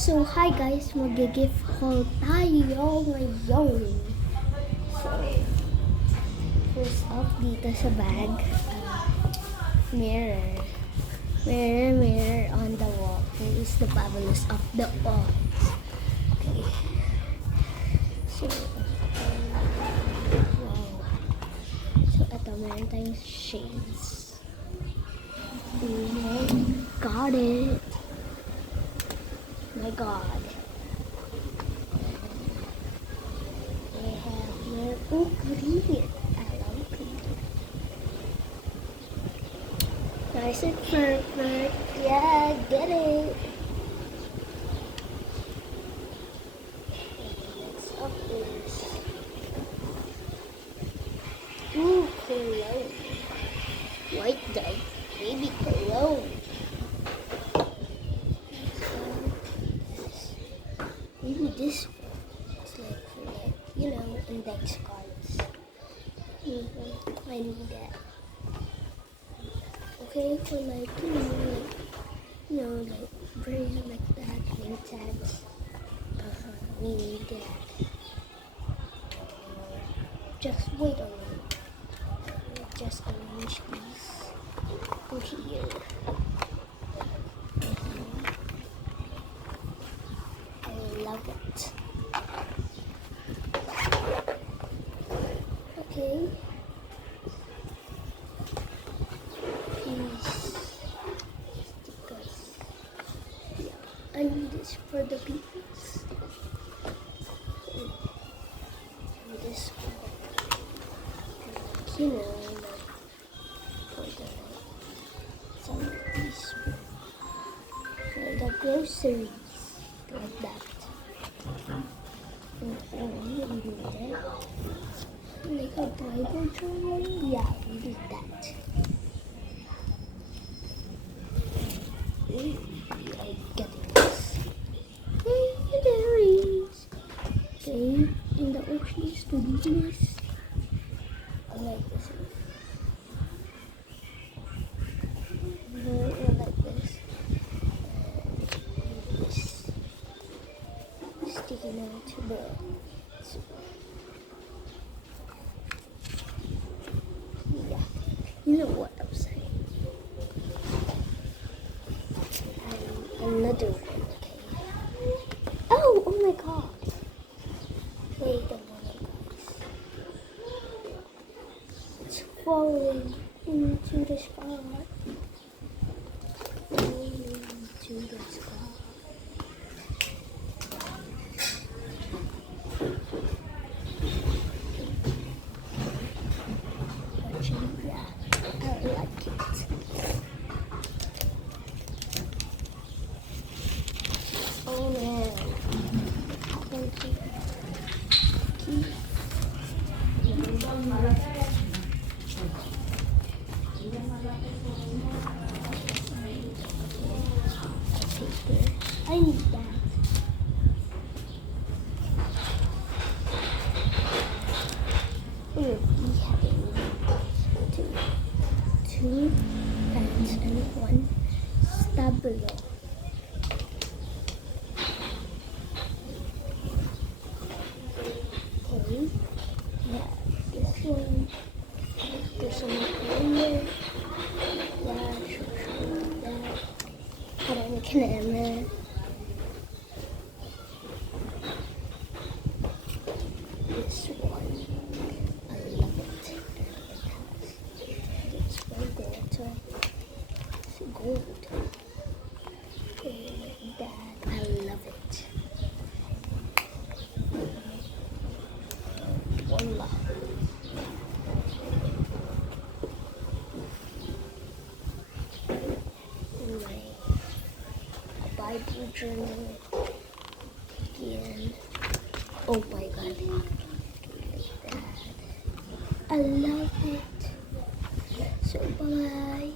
So, hi guys, mag-gift haul tayo ngayon. So, first off, dito sa bag, mirror. Mirror on the wall. Who is the fabulous of the all? Okay. So, wow. So, ito, meron tayong shades. Oh, got it. My God. I have my green. I love green. Nice and perfect. Yeah, get it. Next up is cologne. White dove baby cologne. Maybe this one. It's like for index cards. I need that. Okay, for like brand like that, name tags. We need that. Just wait a minute. Just arrange these to here. I love it. Okay. Please. Stickers. Yeah. I need this for the peoples. And this for for the some of these for the groceries. Like that. Like a Bible journal? Yeah, we did that. I'm getting this. Hey, there is. Okay, in the oceans to do this. I like this one. I like this. Sticking out to the you know what I'm saying. Another one, okay. Oh my God. Wait a minute, guys. It's falling into the sky. Falling into the sky. Yeah, I like it. Oh man. Thank you. I need that. We're having two pens and one stabilo. Okay. Yeah, this one in there. That. Parang kineme. This one, I love it. It's water. It's gold. And that, I love it. Voila. Bible journal again. Oh my God. Like that. I love it. So bye.